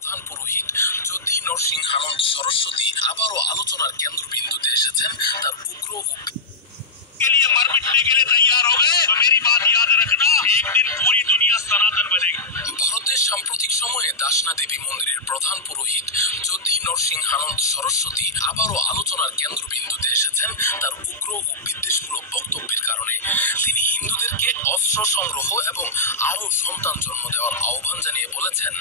প্রধান পুরোহিত জ্যোতি নরসিংহানন্দ সরস্বতী আবারও আলোচনার কেন্দ্রবিন্দুতে এসেছেন। তার উগ্র ও के लिए मर मिटने के लिए तैयार हो गए तो मेरी बात याद रखना, एक दिन पूरी दुनिया सनातन बनेगी। ভারতের সাম্প্রতিক সময়ে দাসনা দেবী মন্দিরের প্রধান পুরোহিত জ্যোতি নরসিংহানন্দ সরস্বতী আবারও আলোচনার কেন্দ্রবিন্দুতে এসেছেন তার উগ্র ও বিদ্বেষমূলক বক্তব্যের কারণে। তিনি হিন্দুদেরকে অস্ত্র সংগ্রহ এবং আরও সন্তান জন্ম দেওয়ার আহ্বান জানিয়ে বলেছেন,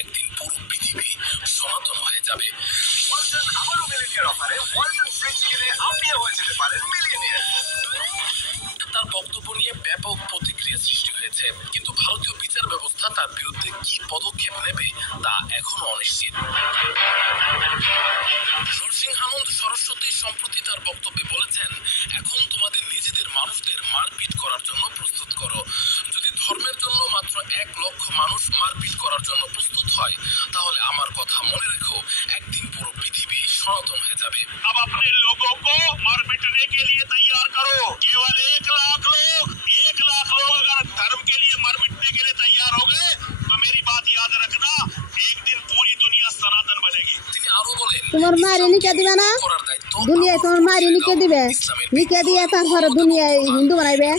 একদিন পুরো পৃথিবী সনাতন হয়ে যাবে। আবারও মিলিয়নিয়ার অফারে ওয়ালটন ফ্রিজ কিনে আপনিও হয়ে যেতে পারেন মিলিয়নিয়ার। তার বক্তব্য নিয়ে ব্যাপক প্রতিক্রিয়া সৃষ্টি হয়েছে, কিন্তু ভারতীয় বিচার ব্যবস্থা তার বিরুদ্ধে কি পদক্ষেপ নেবে তা এখনো অনিশ্চিত। নরসিংহানন্দ সরস্বতী সম্প্রতি তার বক্তব্যে বলেছেন, এখন তোমাদের নিজেদের মানুষদের মারপিট করার জন্য প্রস্তুত করো। যদি ধর্মের জন্য মাত্র 1 লক্ষ মানুষ মারপিট করার জন্য প্রস্তুত হয়, তাহলে আমার কথা মনে রেখো, একদিন পুরো পৃথিবী সনাতন হয়ে যাবে। अब अपने लोगों को मर मिटने के लिए तैयार करो। केवल 1 लाख लोग अगर धर्म के लिए मर मिटने के लिए तैयार हो गए तो मेरी बात याद रखना, एक दिन पूरी दुनिया सनातन बनेगी। তিনি আরো বলেন, তোমার মারি নিকে দিবে না, দুনিয়ায় তোমার মারি নিকে দিবে, নিকে দিয়ে তারপরে দুনিয়ায় হিন্দু বানাইবে।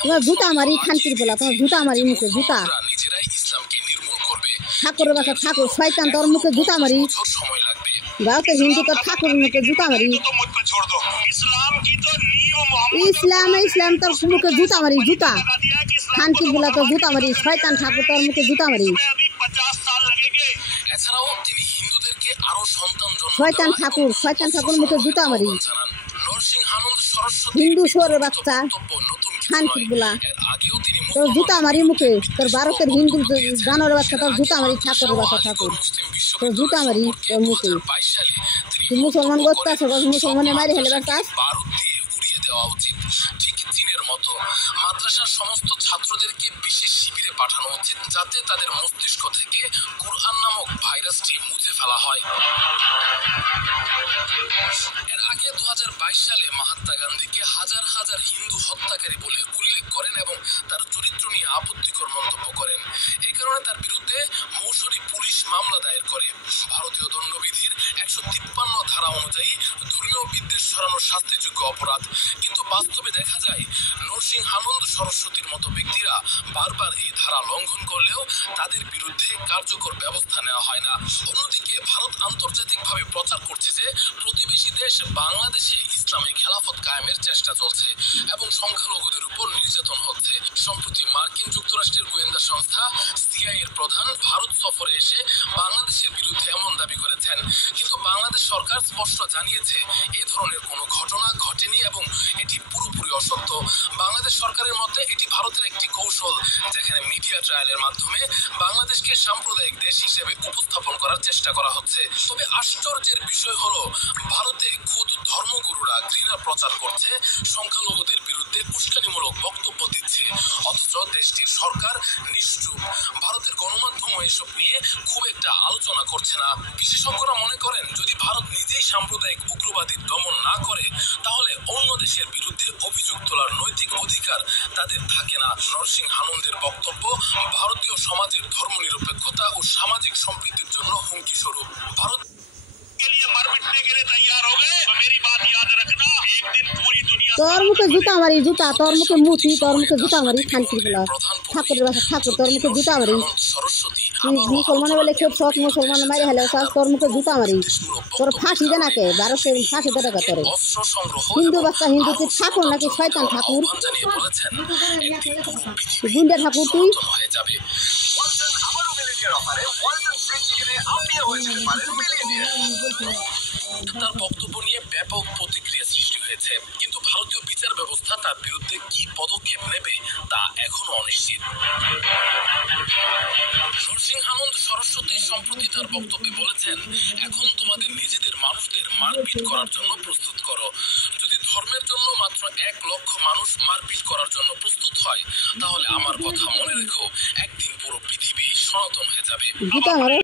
তোমার জুতা মারি খানকির বলা, তোমার জুতা মারি মুখে জুতা। নিজেরাই ইসলামকে নির্মূল করবে। ঠাকুরের বাসা ঠাকুর শয়তান, তোর মুখে জুতা মারি। সময় লাগবে। গাঁতে হিন্দু তোর ঠাকুরের মুখে জুতা মারি। तो मुझ पे छोड़ दो। इस्लाम की तो नींव मोहम्मद ইসলাম তোর মুখে জুতা মারি জুতা। लगा दिया है कि इस्लाम খানকির বলা তোর জুতা মারি, শয়তান ঠাকুর তোর মুখে জুতা মারি। में अभी 50 साल लगेंगे। এছাড়াও তিনি হিন্দুদেরকে আরো সন্তান জন্ম শয়তান দেওয়া ঠাকুর, এবং শয়তান ঠাকুর মুখে জুতা মারি। আহ্বান জানান। নরসিংহানন্দ সরস্বতী হিন্দু শুয়োরের বাচ্চা, বক্তব্য নতুন কিছু খানকির নয়। বলা এর আগেও তিনি তোর জুতা মারি মুখে। তোর ভারতের হিন্দু জানোয়ারের বাচ্চা, তোর জুতা মারি ঠাকুরের বাচ্চা ঠাকুর। তোর জুতা মারি তোর মুখে। 22 সালে তিনি তুই মুসলমান করতে আসো, মুসলমানের মারি হেলে বেড়াস। বারুদ দিয়ে উড়িয়ে দেওয়া উচিত। ঠিক চীনের মতো মাদ্রাসার সমস্ত ছাত্রদেরকে বিশেষ শিবিরে পাঠানো উচিত, যাতে তাদের মস্তিষ্ক থেকে কুরআন নামক ভাইরাসটি মুছে ফেলা হয়। এর আগে 2022 সালে মহাত্মা গান্ধীকে হাজার হাজার হিন্দু হত্যাকারী বলে উল্লেখ করেন এবং তার চরিত্র নিয়ে আপত্তিকর মন্তব্য করেন। এই কারণে তার বিরুদ্ধে মৌসুমী পুলিশ মামলা দায়ের করে। ভারতীয় দণ্ডবিধির 153 ধারা অনুযায়ী ধর্মীয় বিদ্বেষ ছড়ানো শাস্তিযোগ্য অপরাধ। কিন্তু বাস্তবে দেখা যায়, নরসিংহানন্দ সরস্বতীর মতো ব্যক্তিরা বারবার এই ধারা লঙ্ঘন করলেও তাদের বিরুদ্ধে কার্যকর ব্যবস্থা নেওয়া হয় না। অন্যদিকে ভারত আন্তর্জাতিকভাবে প্রচার করছে যে প্রতিবেশী দেশ বাংলাদেশে ইসলামী খেলাফত কায়েমের চেষ্টা চলছে এবং সংখ্যালঘুদের উপর নির্যাতন হচ্ছে। সম্প্রতি মার্কিন যুক্তরাষ্ট্রের গোয়েন্দা সংস্থা সিআই এর প্রধান ভারত সফরে এসে বাংলাদেশের বিরুদ্ধে এমন দাবি করেছেন, কিন্তু বাংলাদেশ সরকার স্পষ্ট জানিয়েছে এই ধরনের কোনো ঘটনা ঘটেনি এবং এটি পুরোপুরি অসত্য। বাংলাদেশ সরকারের মতে এটি ভারতের একটি কৌশল, যেখানে মিডিয়া ট্রায়ালের মাধ্যমে বাংলাদেশকে সাম্প্রদায়িক দেশ হিসেবে উপস্থাপন করার চেষ্টা করা হচ্ছে। তবে আশ্চর্যের বিষয় হলো, ভারতে খুদ ধর্মগুরুরা ঘৃণা প্রচার করছে, সংখ্যালঘুদের বিরুদ্ধে উস্কানিমূলক বক্তব্য দিচ্ছে, অথচ দেশটির সরকার নিশ্চুপ। ভারতের গণমাধ্যম এসব নিয়ে খুব একটা আলোচনা করছে না। বিশেষজ্ঞরা মনে করেন, যদি ভারত নিজেই সাম্প্রদায়িক উগ্রবাদীর দমন না করে, তাহলে অন্য দেশের বিরুদ্ধে অভিযোগ তোলার নৈতিক অধিকার তাদের থাকে না। নরসিংহানন্দের বক্তব্য ভারতীয় সমাজের ধর্মনিরপেক্ষতা ও সামাজিক সম্প্রীতির জন্য হুমকি স্বরূপ। ভারত के लिए मर मिटने के लिए तैयार हो गए तो मेरी बात याद रखना, एक दिन पूरी दुनिया তোর মুখে জুতা মারি জুতা, তোর মুখে মুচি, তোর মুখে জুতা মারি খানকির বলা। ঠাকুরের বাসা ঠাকুর, তোর মুখে জুতা মারি। সরস্বতী তুই মুসলমানের বলে খেপ সব মুসলমান মারি হেলে তোর মুখে জুতা মারি। তোর ফাঁসি দে নাকে, ভারতের ফাঁসি দে টাকা তোরে। অস্ত্র সংগ্রহ হিন্দু বাচ্চা, হিন্দু তুই ঠাকুর নাকি শয়তান ঠাকুর? আহ্বান জানিয়ে বলেছেন, একদিন পুরো পৃথিবী গুন্ডা ঠাকুর তুই। সনাতন হয়ে যাবে। ওয়ালটন আবারও মিলিয়নিয়ার অফারে ওয়ালটন ফ্রিজ কিনে আপনিও হয়ে যেতে পারেন মিলিয়নিয়ার। তার বক্তব্য নিয়ে ব্যাপক প্রতিক্রিয়া সৃষ্টি হয়েছে, কিন্তু ভারতীয় বিচার ব্যবস্থা তার বিরুদ্ধে কি পদক্ষেপ নেবে তা এখনো অনিশ্চিত। নরসিংহানন্দ সরস্বতী সম্প্রতি তার বক্তব্যে বলেছেন, এখন তোমাদের নিজেদের মানুষদের মারপিট করার জন্য প্রস্তুত করো। যদি ধর্মের জন্য মাত্র 1 লক্ষ মানুষ মারপিট করার জন্য প্রস্তুত হয়, তাহলে আমার কথা মনে রেখো, একদিন পুরো পৃথিবী সনাতন হয়ে যাবে। জুতা মারো।